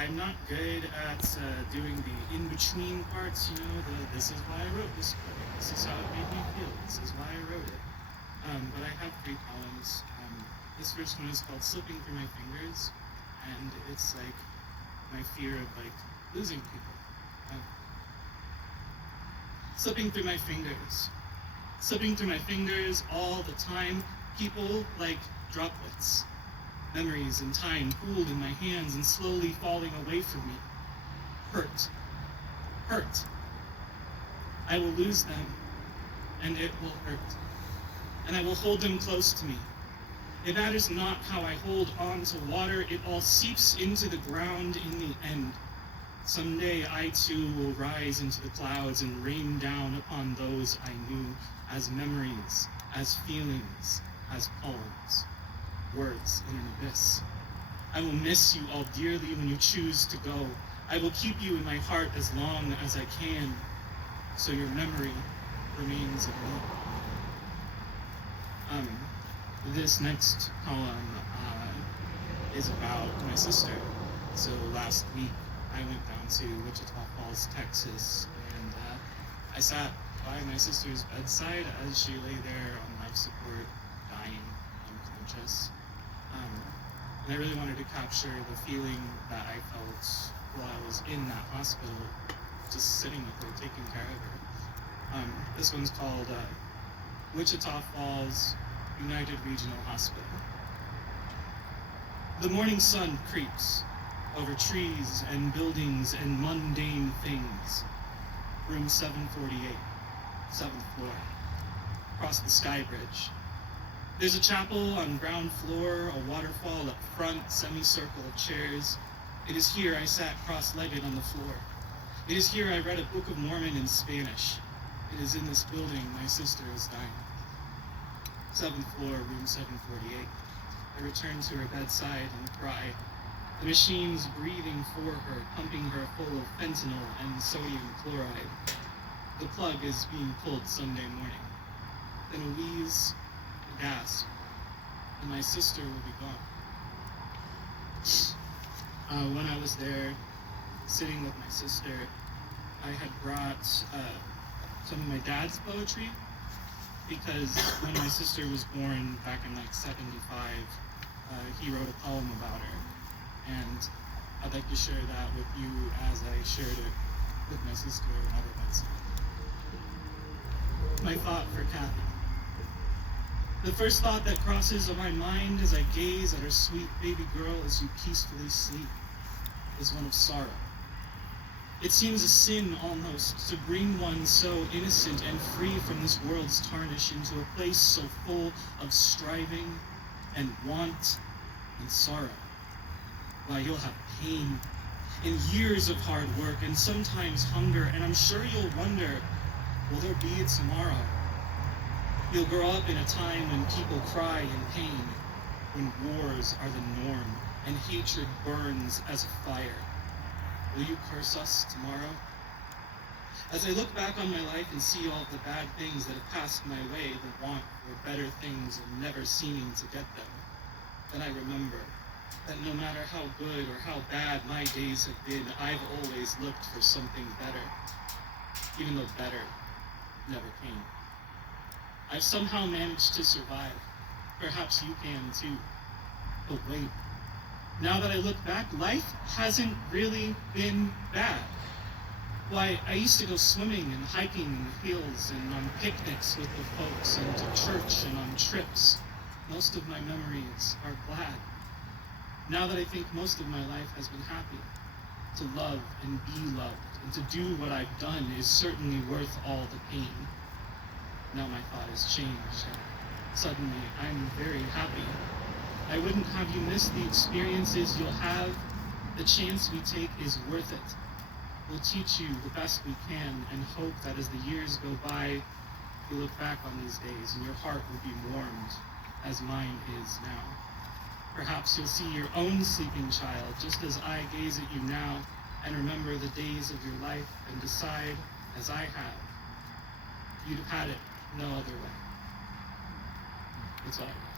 I'm not good at doing the in-between parts, this is why I wrote this book, this is how it made me feel, this is why I wrote it. But I have 3 poems. This first one is called Slipping Through My Fingers, and it's like my fear of losing people. Slipping through my fingers. Slipping through my fingers all the time, people like droplets. Memories and time pooled in my hands and slowly falling away from me. Hurt. Hurt. I will lose them, and it will hurt. And I will hold them close to me. It matters not how I hold on to water, it all seeps into the ground in the end. Someday I too will rise into the clouds and rain down upon those I knew as memories, as feelings, as poems. Words in an abyss. I will miss you all dearly when you choose to go. I will keep you in my heart as long as I can, so your memory remains of me. This next poem is about my sister. So last week I went down to Wichita Falls, Texas, and I sat by my sister's bedside as she lay there on life support, dying, unconscious. And I really wanted to capture the feeling that I felt while I was in that hospital, just sitting with her, taking care of her. This one's called Wichita Falls United Regional Hospital. The morning sun creeps over trees and buildings and mundane things. Room 748, 7th floor, across the sky bridge. There's a chapel on ground floor, a waterfall up front, semicircle of chairs. It is here I sat cross-legged on the floor. It is here I read a Book of Mormon in Spanish. It is in this building my sister is dying. 7th floor, room 748. I return to her bedside and cry. The machine's breathing for her, pumping her full of fentanyl and sodium chloride. The plug is being pulled Sunday morning. Then a wheeze, a gasp, and my sister will be gone. When I was there, sitting with my sister, I had brought some of my dad's poetry, because when my sister was born back in 75, he wrote a poem about her. And I'd like to share that with you as I shared it with my sister and other bedside. My thought for Cathy. The first thought that crosses on my mind as I gaze at her sweet baby girl as you peacefully sleep is one of sorrow. It seems a sin almost to bring one so innocent and free from this world's tarnish into a place so full of striving and want and sorrow. Why, you'll have pain and years of hard work and sometimes hunger, and I'm sure you'll wonder, will there be a tomorrow? You'll grow up in a time when people cry in pain, when wars are the norm and hatred burns as a fire. Will you curse us tomorrow? As I look back on my life and see all the bad things that have passed my way, the want for better things and never seeming to get them, then I remember that no matter how good or how bad my days have been, I've always looked for something better, even though better never came. I've somehow managed to survive. Perhaps you can too. But wait, now that I look back, life hasn't really been bad. Why, I used to go swimming and hiking in the hills and on picnics with the folks and to church and on trips. Most of my memories are glad. Now that I think most of my life has been happy, to love and be loved and to do what I've done is certainly worth all the pain. Now my thought has changed, and suddenly I'm very happy. I wouldn't have you miss the experiences you'll have. The chance we take is worth it. We'll teach you the best we can and hope that as the years go by, you look back on these days and your heart will be warmed as mine is now. Perhaps you'll see your own sleeping child just as I gaze at you now and remember the days of your life and decide, as I have, you'd have had it no other way. That's all I got.